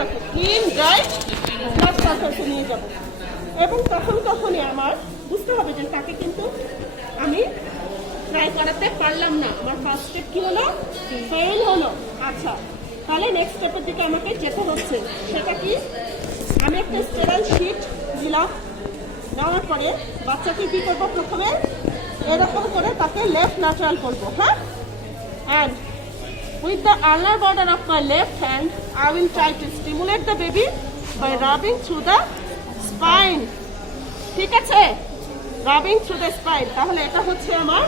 রাখো, clean dry flat সারফেসে নিয়ে যাব। এবং তখনই আমার বুঝতে হবে যে তাকে কিন্তু আমি ট্রাই করাতে পারলাম না, আমার ফার্স্ট স্টেপ কি হলো, ফেল হলো। আচ্ছা, তাহলে নেক্সট স্টেপের দিকে আমাকে যেতে হচ্ছে। সেটা কি, আমি একটা স্টেরাইল শিট দিলাম, নেওয়ার পরে বাচ্চাকে কি করবো, প্রথমে এরকম করে তাকে লেফট ন্যাচারাল করবো। হ্যাঁ, and with the ulnar border of my left hand I will try to stimulate the baby by rubbing through the spine. ঠিক আছে, rubbing through the spine। তাহলে এটা হচ্ছে আমার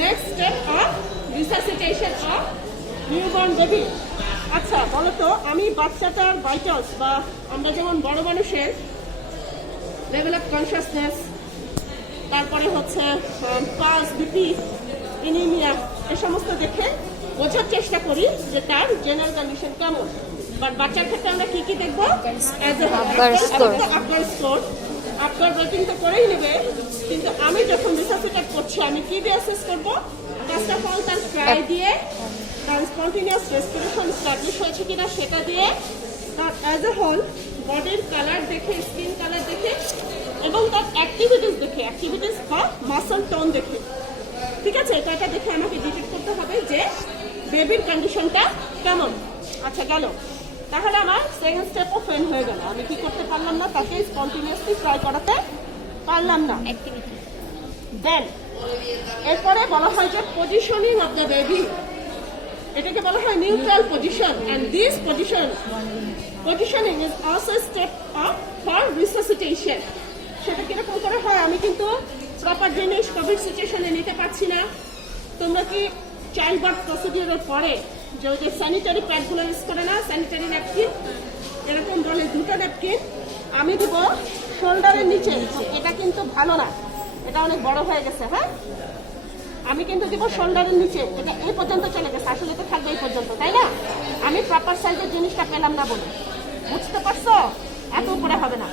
next step of resuscitation of newborn baby. আচ্ছা বলো তো, আমি বাচ্চাটার ভাইটালস বা আমরা যেমন বড় মানুষের লেভেল অফ কনসিয়াসনেস, তারপরে হচ্ছে পালস, বিপি, এনিমিয়া, এ সমস্ত দেখে বোঝার চেষ্টা করি যে তার জেনারেল কন্ডিশন কেমন। বাট বাচ্চার ক্ষেত্রে আমরা কি দেখবো, আবগার স্কোর, আবগার রেটিং তো করেই নেবে, কিন্তু আমি যখন রিসাসিটেট করছি আমি কি দিয়ে অ্যাসেস করবো, ফার্স্ট অফ অল তার ক্রাই দিয়ে, তার স্পন্টিনিয়াস রেসপিরেশন স্টাবলিশ হয়েছে কিনা সেটা দিয়ে, তার অ্যাজ এ হোল বডির কালার দেখে, স্কিন কালার দেখে, এবং তার অ্যাক্টিভিটিস দেখে, অ্যাক্টিভিটিস বা মাসল টোন দেখে। ঠিক আছে, এটা দেখে আমাকে ডিটেক্ট করতে হবে যে বেবির কন্ডিশনটা কেমন। আচ্ছা গেল, তাহলে আমার সেকেন্ড স্টেপও ফেল হয়ে গেল, আমি কি করতে পারলাম না, তাকে স্পন্টিনিয়াসলি ট্রাই করাতে পারলাম না। দেন এরপরে বলা হয় যে পজিশনিং অফ দ্য বেবি, এটাকে বলা হয় neutral position, and this positioning is also step of for resuscitation. সেটা কিরকম করে হয়, আমি কিন্তু প্রপার জিনিস কোভিড সিচুয়েশনে নিতে পারছি না। তোমরা কি চাইল্ড বার্থ প্রসিডিওরের পরে যে স্যানিটারি প্যাডগুলো ইউজ করে না, স্যানিটারি ন্যাপকিন, এরকম বলে দুটো ন্যাপকিন আমি দেবো শোল্ডারের নিচে। এটা কিন্তু ভালো না, এটা অনেক বড় হয়ে গেছে। হ্যাঁ, আমি কিন্তু দেবো শোল্ডারের নিচে, এটা এই পর্যন্ত চলে গেছে, আসলে তো থাকবে এই পর্যন্ত, তাই না? আমি প্রপার সাইজের জিনিসটা পেলাম না বলে, বুঝতে পারছো? এত উপরে হবে না,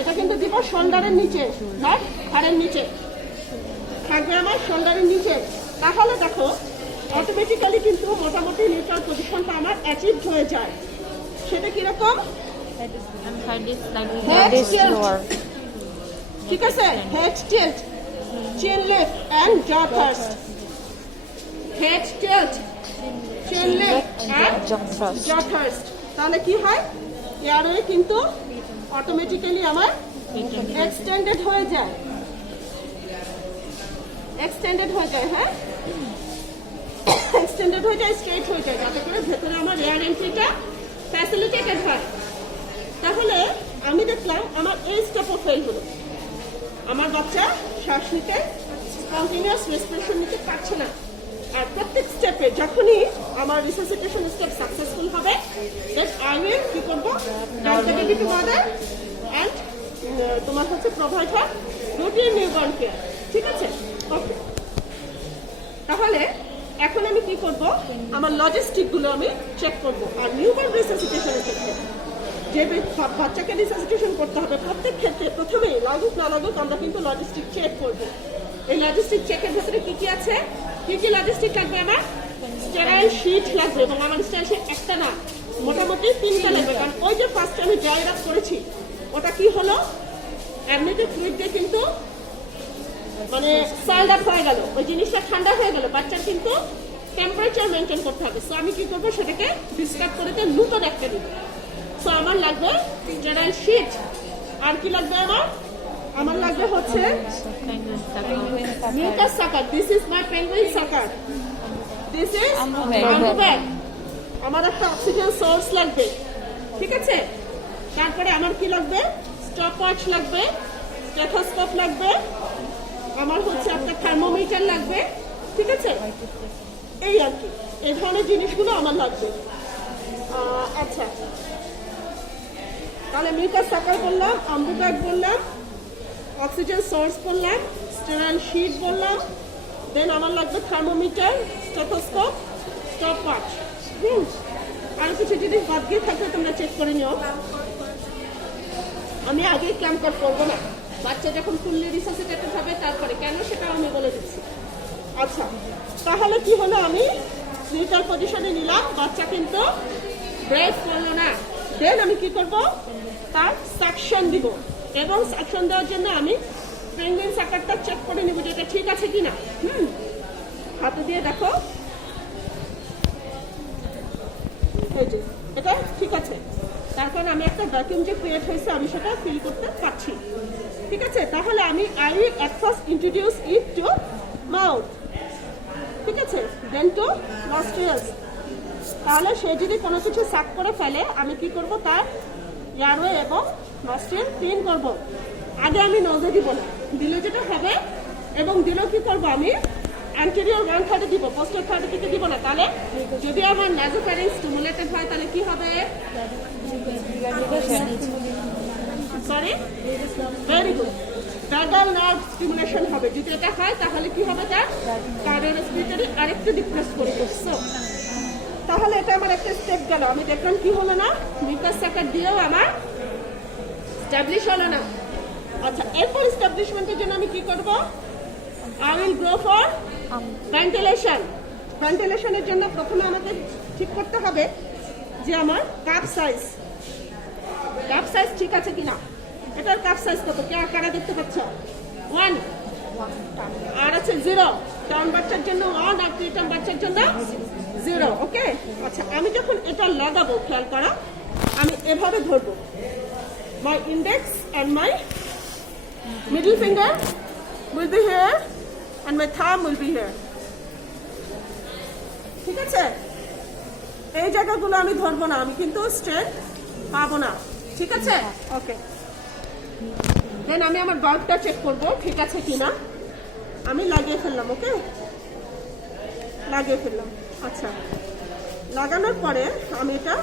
এটা কিন্তু দিব শোল্ডারের নিচে, নট ঘাড়ের নিচে, থাকবে আমার শোল্ডারের নিচে। তাহলে দেখো অটোমেটিক্যালি কিন্তু মোটামুটি নিউট্রাল পজিশনটা আমার অ্যাচিভ হয়ে যায়। সেটা কিরকম, ঠিক আছে, হেড টিল্ট, চিন লিফট এন্ড জ থ্রাস্ট, হেড টিল্ট, চিন লিফট এন্ড জ থ্রাস্ট। তাহলে কি হয়, এয়ারওয়ে কিন্তু অটোমেটিক্যালি আমার এক্সটেন্ডেড হয়ে যায়, এক্সটেন্ডেড হয়ে যায়। হ্যাঁ, এক্সটেন্ডেড হয়ে যায়, স্ট্রেট হয়ে যায়, যাতে করে ভেতরে আমার এয়ার এন্ট্রিটা ফ্যাসিলিটেটেড হয়। তাহলে আমি দেখলাম আমার এই স্টেপও ফেল হলো, আমার বাচ্চা শ্বাস নিতে, কন্টিনিউয়াস রেসপিরেশন নিতে পারছে না। আর প্রত্যেক স্টেপে যখনই আমার রিসাসিটেশন স্টেপ সাকসেসফুল হবে, দেন আই উইল কি করবো, take the baby to mother and তোমার হচ্ছে provide her routine newborn care. ঠিক আছে, ওকে। তাহলে এখন আমি কি করব, আমার লজিস্টিক গুলো আমি চেক করব। আর নিউবর্ন রিসাসিটেশনের ক্ষেত্রে যে বাচ্চাকে রিসাসিটেশন করতে হবে, প্রত্যেক ক্ষেত্রে প্রথমেই লাগুক না লাগুক আমরা কিন্তু লজিস্টিক চেক করব। এই লজিস্টিক চেকের ভেতরে কি কি আছে, কি কি লজিস্টিক লাগবে, আমার স্টেরাইল শিট লাগবে, এবং আমার স্টেরাইল শিট একটা না, মোটামুটি 3টা লাগবে। কারণ ওই যে ফার্স্ট আমি ড্রাই রাপ করেছি, ওটা কি হলো, এমনিতে ফ্লুইড দিয়ে কিন্তু মানে সাইল্ড আপ হয়ে গেল, ওই জিনিসটা ঠান্ডা হয়ে গেল, বাচ্চার কিন্তু টেম্পারেচার মেনটেন করতে হবে। সো আমি কি করবো, সেটাকে ডিসকার্ড করে দিয়ে নতুন একটা দিব। সো আমার লাগবে স্টেরাইল শিট, আর কি লাগবে আমার লাগবে হচ্ছে মিউকাস সাকার। দিস ইজ মাই পেঙ্গুইন সাকার, দিস ইজ বাম্বু ব্যাগ। আমার একটা অক্সিজেন সোর্স লাগবে, ঠিক আছে। তারপরে আমার কি লাগবে, স্টপওয়াচ লাগবে, স্টেথোস্কোপ লাগবে, আমার হচ্ছে একটা থার্মোমিটার লাগবে, ঠিক আছে। এই আর কি, এই ধরনের জিনিসগুলো আমার লাগবে। আচ্ছা, তাহলে মিউকাস সাকার বললাম, বাম্বু ব্যাগ বললাম, অক্সিজেন সোর্স বললাম, স্টেরাইল শিট বললাম, দেন আমার লাগবে থার্মোমিটার, স্টেথোস্কোপ, স্টপওয়াচ। আর কিছু জিনিস বাদ গিয়ে থাকলে তোমরা চেক করে নিও। আমি আগেই ক্ল্যাম্প করবো না, বাচ্চা যখন ফুললি রিসাসিটেটেড হবে তারপরে, কেন সেটাও আমি বলে দিচ্ছি। আচ্ছা, তাহলে কি হলো, আমি নিউট্রাল পজিশনে নিলাম, বাচ্চা কিন্তু ব্রেথ করলো না, দেন আমি কি করব, তার সাকশন দিব। এবং সাকশন দেওয়ার জন্য আমি পেঙ্গুইন সাকারটা চেক করে নিব যে এটা ঠিক আছে কিনা। হাতে দিয়ে দেখো, এই যে এটা ঠিক আছে, তার কারণে আমি একটা ভ্যাকুয়াম যে ক্রিয়েট হয়েছে আমি সেটা ফিল করতে পারছি। ঠিক আছে, তাহলে আমি I will at first introduce it to mouth, ঠিক আছে, দেন টু নস্ট্রিলস। তাহলে সে যদি কোনো কিছু সাক করে ফেলে আমি কি করব, তার এয়ারওয়ে এবং নস্ট্রিল ক্লিন করব। আগে আমি নজে দিব না, দিলে যেটা হবে, এবং দিলেও কি করব, আমি অ্যান্টেরিয়র 1/3 দিব, পোস্টার 30 থেকে দিব না। তাহলে যদি আমার নাসোফ্যারিংস স্টিমুলেটেড হয় তাহলে কি হবে, sorry, very good, vagal nerve stimulation হবে। যদি এটা হয় তাহলে কি হবে, তার কার্ডিওরেসপিরেটরি আরেকটু ডিপ্রেস করবে। সো তাহলে এটা আমার একটা স্টেপ গেল। আমি দেখলাম কি হলো না, মিউকাস সাকার দিয়েও আমার স্টাবলিশ হলো না। আচ্ছা, এরপর স্টাবলিশমেন্টের জন্য আমি কি করব, I will go for ventilation. ভেন্টিলেশনের জন্য প্রথমে আমাকে ঠিক করতে হবে যে আমার কাপ সাইজ ঠিক আছে কিনা। এটার কাপ সাইজ কত, কে আকারে দেখতে পাচ্ছ, 1, আর আছে 0। টার্ম বাচ্চার জন্য 1 আর প্রিটার্ম বাচ্চার জন্য 0। ওকে, আচ্ছা, আমি যখন এটা লাগাবো খেয়াল করো, আমি এভাবে ধরবো, my index and my middle finger will be here and my thumb will be here, ঠিক আছে। এই জায়গাগুলো আমি ধরবো না, আমি কিন্তু স্ট্রেট পাবো না, ঠিক আছে। ওকে, দেন আমি আমার বাল্বটা চেক করব ঠিক আছে কিনা। আমি লাগিয়ে ফেললাম, ওকে, লাগিয়ে ফেললাম। আচ্ছা, লাগানোর পরে আমি এটা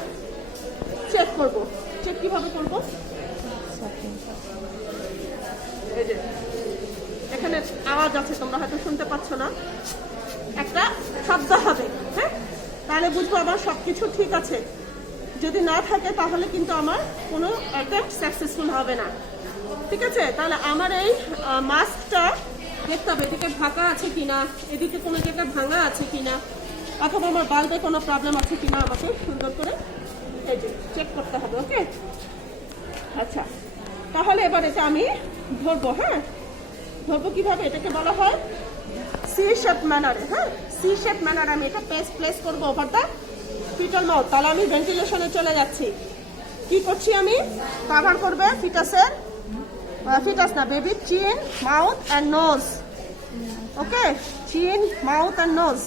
চেক করব। চেক কিভাবে করব, এই যে এখানে আওয়াজ আছে, তোমরা হয়তো শুনতে পাচ্ছ না, একটা শব্দ হবে, হ্যাঁ, তাহলে বুঝবো আমার সবকিছু ঠিক আছে। যদি না থাকে তাহলে কিন্তু আমার কোনো অ্যাটেম্পট সাকসেসফুল হবে না, ঠিক আছে। তাহলে আমার এই মাস্কটা দেখতে হবে এদিকে ফাঁকা আছে কিনা, এদিকে কোনো জায়গায় ভাঙা আছে কিনা, অথবা আমার বাল্বে কোনো প্রবলেম আছে কিনা, আমাকে সুন্দর করে এই যে চেক করতে হবে। ওকে, আচ্ছা, তাহলে এবার এটা আমি ধরবো। হ্যাঁ, ধরবো কিভাবে, এটাকে বলা হয় সি শেপ ম্যানারে। হ্যাঁ, সি শেপ ম্যানারে আমি এটা প্লেস করবো ওভার দ্য ফিটাল মাউথ। তাহলে আমি ভেন্টিলেশনে চলে যাচ্ছি। কি করছি আমি, কভার করবে ফিটাসের, ফিটাস না, বেবি চিন, মাউথ অ্যান্ড নোজ। ওকে, চিন, মাউথ অ্যান্ড নোজ,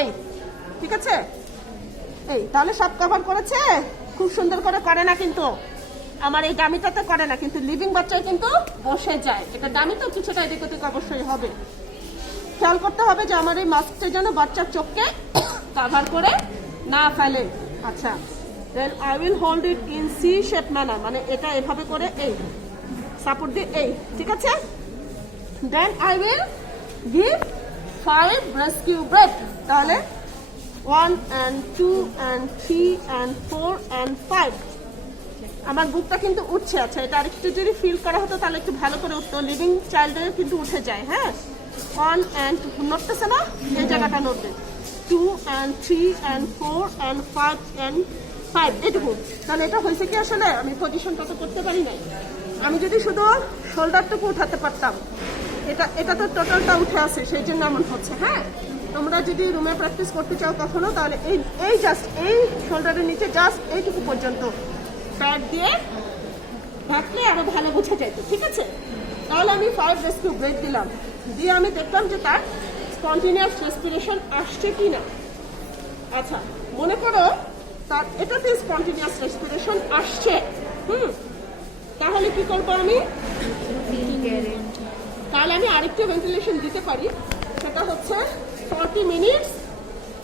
এই, ঠিক আছে, এই। তাহলে সব কভার করেছে, খুব সুন্দর করে করে না কিন্তু, আমার এই ডামিটাতে করে না, কিন্তু লিভিং বাচ্চায় কিন্তু বসে যায়। এটা ডামি তো কিছুটা এদিক ওদিক অবশ্যই হবে। খেয়াল করতে হবে যে আমার এই মাস্কটা যেন বাচ্চার চোখকে কভার করে না ফেলে। আচ্ছা, then I will hold it in C shape manner, মানে এটা এভাবে করে এই সাপোর্ট দিয়ে এই, ঠিক আছে। Then I will give 5 rescue breath. তাহলে 1 and 2 and 3 and 4 and 5। আমার বুকটা কিন্তু উঠছে। আচ্ছা, এটা আরেকটু যদি ফিল করা হতো তাহলে একটু ভালো করে উঠতো। লিভিং চাইল্ডের কিন্তু উঠে যায়। হ্যাঁ, 1 and 2 নড়তেছে না, এই জায়গাটা নড়বে, 2 and 3 and 4 and 5 and 5, এটুকু। তাহলে এটা হয়েছে কি, আসলে আমি পজিশনটা তো করতে পারি নাই। আমি যদি শুধু শোল্ডারটুকু উঠাতে পারতাম, এটা তো টোটালটা উঠে আসে, সেই জন্য এমন হচ্ছে। হ্যাঁ, তোমরা যদি রুমে প্র্যাকটিস করতে চাও কখনো, তাহলে এই জাস্ট এই শোল্ডারের নিচে জাস্ট এইটুকু পর্যন্ত প্যাড দিয়ে রাখলে আরো ভালো বোঝা যেত, ঠিক আছে। তাহলে আমি 5 রেস্কিউ ব্রেথ দিলাম, দিয়ে আমি দেখলাম যে তার স্পন্টেনিয়াস রেসপিরেশন আসছে কি না। আচ্ছা, মনে করো তার এটাতে স্পন্টেনিয়াস রেসপিরেশন আসছে, তাহলে কি করবো আমি, তাহলে আমি আরেকটু ভেন্টিলেশন দিতে পারি। সেটা হচ্ছে 40 minutes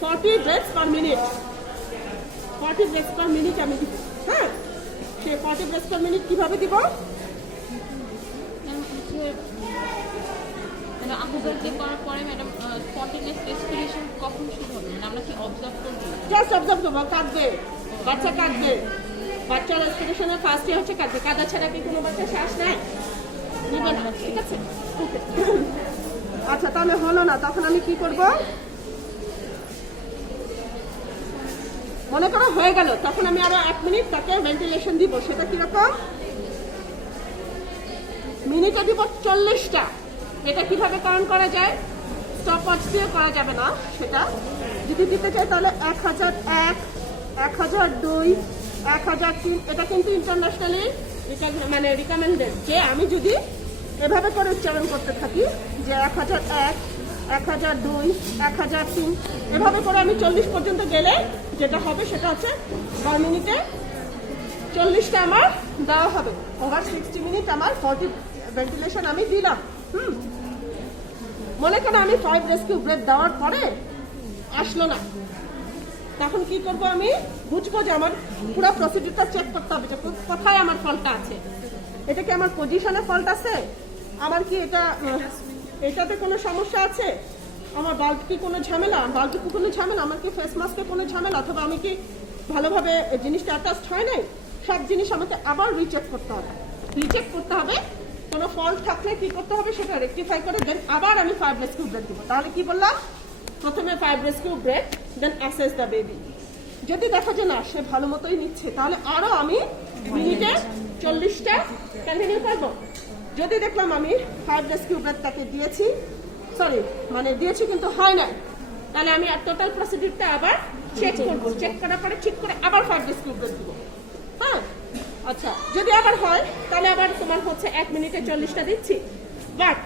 40 breaths per minute. 40 breaths per minute আমি দিব। হ্যাঁ, সে 40 ব্রেথস পার মিনিট কিভাবে দিব, জাস্ট অবজার্ভ করবো। কাঁদবে বাচ্চা, কাঁদবে বাচ্চার রেসপিরেশনের ফার্স্ট হচ্ছে কাঁদবে। কাঁদা ছাড়া কি কোনো বাচ্চা শ্বাস নেয়, নিবে না, ঠিক আছে। আচ্ছা, তাহলে হলো না, তখন আমি কি করব, মনে করো হয়ে গেল, তখন আমি আরো 1 মিনিট তাকে ভেন্টিলেশন দিব। সেটা কিরকম? মিনিটে দিব 40টা। এটা কিভাবে কাউন্ট করা যায়? স্টপওয়াচ দিয়ে করা যাবে না। সেটা যদি দিতে চাই তাহলে 1001, 1002, 1003। এটা কিন্তু ইন্টারন্যাশনালি মানে রিকমেন্ডেড যে আমি যদি এভাবে করে উচ্চারণ করতে থাকি যে 1001, 1002, 1003, এভাবে করে আমি 40 পর্যন্ত গেলে যেটা হবে সেটা হচ্ছে 1 মিনিটে 40টা আমার দেওয়া হবে। ওভার 60 মিনিট আমার 40 ভেন্টিলেশন আমি দিলাম। মনে করো আমি 5 রেস্কিউ ব্রেথ দেওয়ার পরে আসলো না, তখন কি করব? আমি বুঝবো যে আমার পুরো প্রসিডিউরটা চেক করতে হবে যে কোথায় আমার ফল্টটা আছে। এটা কি আমার পজিশনে ফল্ট আছে? আমার কি এটাতে কোনো সমস্যা আছে? আমার বাল্ব কি কোনো ঝামেলা? বাল্বে কি কোনো ঝামেলা? আমার কি ফেস মাস্কে কোনো ঝামেলা? অথবা আমি কি ভালোভাবে জিনিসটা অ্যাটাচড হয় নাই? সব জিনিস আমাকে আবার রিচেক করতে হবে। কোনো ফল্ট থাকলে কি করতে হবে সেটা রেকটিফাই করে দেন আবার আমি 5 রেস্কিউ ব্রেথ দিব। তাহলে কি বললাম? প্রথমে 5 rescue breath, then assess the baby. যদি দেখা যায় না সে ভালো মতোই নিচ্ছে, তাহলে আরো আমি মিনিটে 40টা কন্টিনিউ করবো। যদি দেখলাম আমি 5 রেস্কিউ ব্রেথ তাকে দিয়েছি কিন্তু হয় না, তাহলে আমি টোটাল প্রসিডিউরটা আবার চেক করবো। চেক করার পরে ঠিক করে আবার 5 রেস্কিউ ব্রেথ দিব। হ্যাঁ, আচ্ছা, যদি আবার হয় তাহলে আবার তোমার হচ্ছে 1 মিনিটে 40টা দিচ্ছি। বাট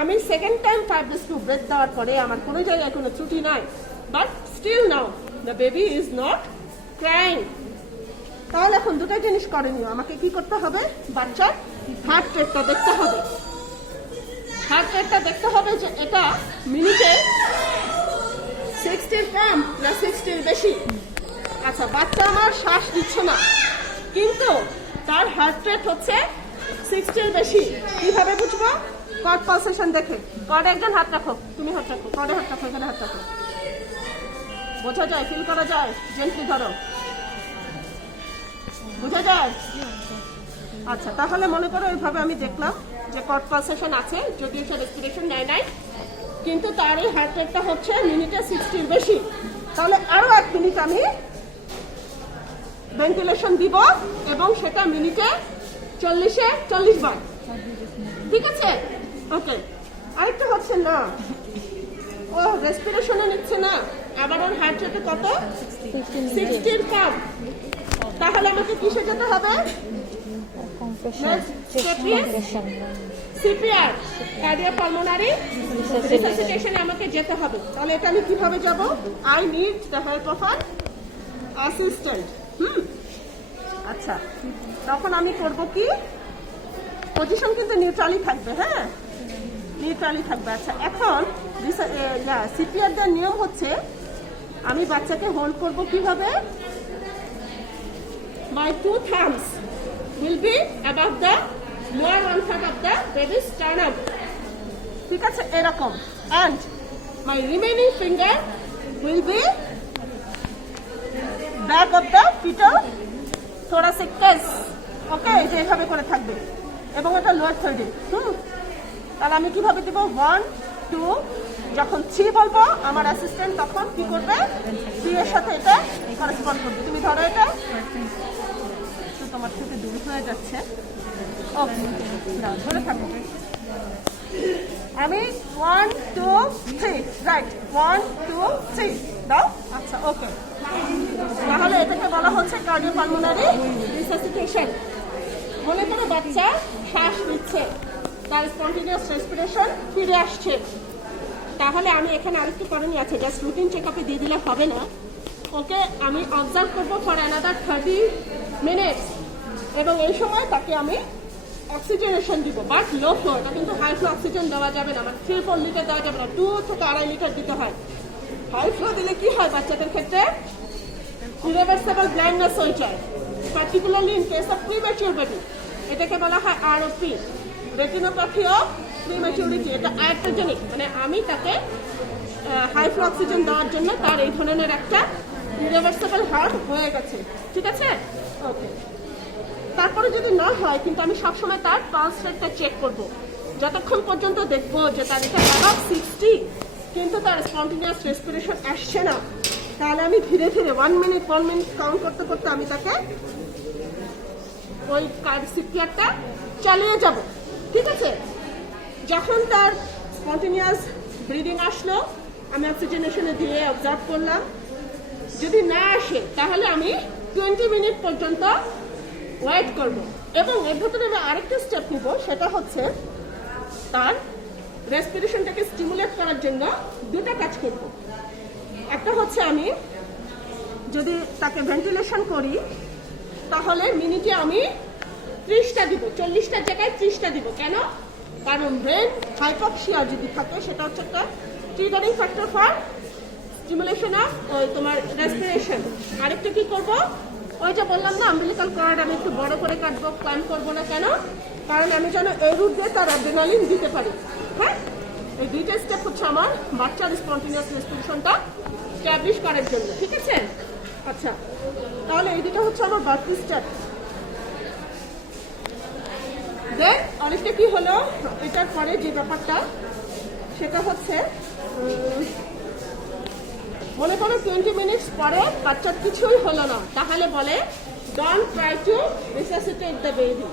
আমি সেকেন্ড টাইম 5 রেস্কিউ ব্রেথ দেওয়ার পরে আমার কোনো জায়গায় কোনো ত্রুটি নাই, but still now the baby is not crying. তাহলে এখন দুটো জিনিস করণীয়। আমাকে কি করতে হবে? বাচ্চার হার্ট রেটটা দেখতে হবে। হার্ট রেটটা দেখতে হবে যে এটা মিনিটে 60-র কম না 60-র বেশি। আচ্ছা, বাচ্চা আমার শ্বাস দিচ্ছে না কিন্তু তার হার্ট রেট হচ্ছে 60-র বেশি। কিভাবে বুঝবো? কর্ড পালসেশন দেখে। কর্ডে একজন হাত রাখো, তুমি হাত রাখো, কর্ডে হাত রাখো, এখানে হাত রাখো। বোঝা যায়? ফিল করা যায়? জেন্টলি ধরো, বোঝা যায়? আচ্ছা, তাহলে মনে করো এইভাবে আমি দেখলাম যে কর্ড পালসেশন আছে, যদিও সে রেসপিরেশন নেয় নাই, কিন্তু তার এই হার্ট রেটটা হচ্ছে মিনিটে 60-র বেশি। তাহলে আরো 1 মিনিট আমি ভেন্টিলেশন দিব এবং সেটা মিনিটে 40 বার। ঠিক আছে? ওকে। আরেকটা হচ্ছে না, ও রেসপিরেশনে নিচ্ছে না, আবার ওর হার্ট রেটে কত? 60-র কম। তাহলে আমাকে কিসে যেতে হবে? সিপিআর, কার্ডিওপালমোনারি রিসাসিটেশনে আমাকে যেতে হবে। তাহলে এটা আমি কিভাবে যাব? I need the help of an assistant. আচ্ছা, তখন আমি করব কি? পজিশন কিন্তু নিউট্রালি থাকবে। হ্যাঁ, নিউট্রালি থাকবে। আচ্ছা, এখন সিপিআর দেওয়ার নিয়ম হচ্ছে আমি বাচ্চাকে হোল্ড করব কিভাবে? My 2 thumbs will be above the lower 1/3 of the baby's sternum. ঠিক আছে, এরকম। And my remaining finger will be back of the fetal thoracic case. ওকে, এটা এভাবে করে থাকবে এবং এটা লোয়ার থার্ডে। তাহলে আমি কিভাবে দিব? 1, 2, যখন 3 বলবো আমার অ্যাসিস্ট্যান্ট তখন কি করবে? 3 এর সাথে এটা করেসপন্ড করবে। তুমি ধরো, এটা তোমার থেকে দূর হয়ে যাচ্ছে। ওকে, না ধরে থাকো। আমি 1, 2, 3, রাইট, 1, 2, 3 দাও। আচ্ছা, ওকে। তাহলে এটাকে বলা হচ্ছে কার্ডিওপালমোনারি রিসাসিটেশন। মনে করো বাচ্চা শ্বাস নিচ্ছে, তার স্পন্টেনিয়াস রেসপিরেশন ফিরে আসছে, তাহলে আমি এখানে আরেকটু করণীয় আছে। জাস্ট রুটিন চেকআপে দিয়ে দিলে হবে না। ওকে আমি অবজার্ভ করবো ফর অ্যানাদার 30 মিনিটস এবং এই সময় তাকে আমি অক্সিজেনেশন দিব, বাট লো ফ্লো। এটা কিন্তু হাই ফ্লো অক্সিজেন দেওয়া যাবে না, মানে 3-4 লিটার দেওয়া যাবে না, 2 থেকে 2.5 লিটার দিতে হয়। হাই ফ্লো দিলে কি হয়? বাচ্চাদের ক্ষেত্রে ইরিভার্সিবল ব্লাইন্ডনেস হয়ে যায়, particularly in case of premature baby. এটাকে বলা হয় আরওপি, রেটিনোপ্যাথি অফ প্রিম্যাচিউরিটি। এটা আয়াত্তজনিক, মানে আমি তাকে হাই ফ্লো অক্সিজেন দেওয়ার জন্য তার এই ধরনের একটা ইরিভার্সিবল হার্ট হয়ে গেছে। ঠিক আছে? ওকে। তারপরে যদি না হয়, কিন্তু আমি সবসময় তার পালস রেটটা চেক করবো যতক্ষণ পর্যন্ত দেখবো যে তার এটা অ্যাবাভ 60 কিন্তু তার স্পন্টেনিয়াস রেসপিরেশন আসছে না, তাহলে আমি ধীরে ধীরে 1 মিনিট কাউন্ট করতে করতে আমি তাকে ওই সিপিআরটা চালিয়ে যাব। ঠিক আছে, যখন তার স্পন্টেনিয়াস ব্রিদিং আসলো আমি অক্সিজেনেশনে দিয়ে অবজার্ভ করলাম, যদি না আসে তাহলে আমি 20 মিনিট পর্যন্ত ওয়েট করব। এবং এর ভেতরে আমি আরেকটা স্টেপ নিব, সেটা হচ্ছে তার রেসপিরেশনটাকে স্টিমুলেট করার জন্য দুটো কাজ করব। একটা হচ্ছে আমি যদি তাকে ভেন্টিলেশন করি তাহলে মিনিটে আমি 30টা দিব, 40টার জায়গায় 30টা দিব। কেন? কারণ ব্রেন হাইপক্সিয়া যদি থাকে সেটা হচ্ছে একটা triggering factor for stimulation of তোমার রেসপিরেশন। আরেকটা কি করব, ওই যে বললাম না আম্বিলিকাল কর্ড আমি একটু বড় করে কাটবো, ক্লাইম্ব করবো না। কেন? কারণ আমি যেন এই রুট দিয়ে তার অ্যাড্রেনালিন দিতে পারি। হ্যাঁ, এই দুইটা স্টেপ হচ্ছে আমার বাচ্চার স্পন্টেনিয়াস রেসপিরেশনটা স্ট্যাবলিশ করার জন্য। ঠিক আছে, আচ্ছা তাহলে এই দুটো হচ্ছে আমার বাড়তি স্টেপ। দেন অনেকটা কি হলো, এটার পরে যে ব্যাপারটা সেটা হচ্ছে মনে করো 20 মিনিটস পরে বাচ্চার কিছুই হলো না, তাহলে বলে don't try to resuscitate the baby.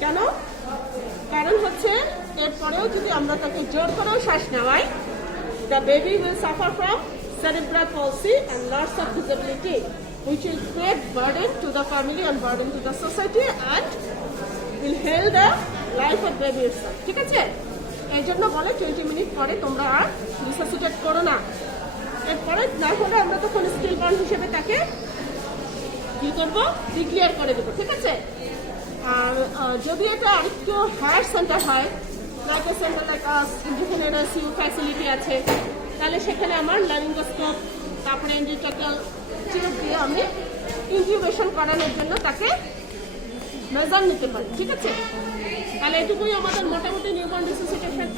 কেন? কারণ হচ্ছে এরপরেও যদি আমরা তাকে জোর করেও শ্বাস নেওয়াই, the baby will suffer from cerebral palsy and loss of disability, which will create burden to the family and burden to the society and will hail the life of baby itself. ঠিক আছে, এই জন্য বলে 20 minute পরে তোমরা আর resuscitate করো না। এরপরে না হলে আমরা তখন স্টিল বন্ড হিসেবে তাকে কি করবো, ডিক্লেয়ার করে দেবো। ঠিক আছে, আর যদি এটা আরেকটু হায়ার সেন্টার হয়, লাইক এ সেন্টার লাইক যেখানে এনআইসিইউ ফ্যাসিলিটি আছে, তাহলে সেখানে আমার লারিঙ্গোস্কোপ তারপরে এন্ডোট্রাকিয়াল টিউব দিয়ে আমি ইনকিউবেশন করানোর জন্য তাকে মেজার নিতে পারি। ঠিক আছে, তাহলে এটুকুই আমাদের মোটামুটি নিউবর্ন রিসাসিটেশন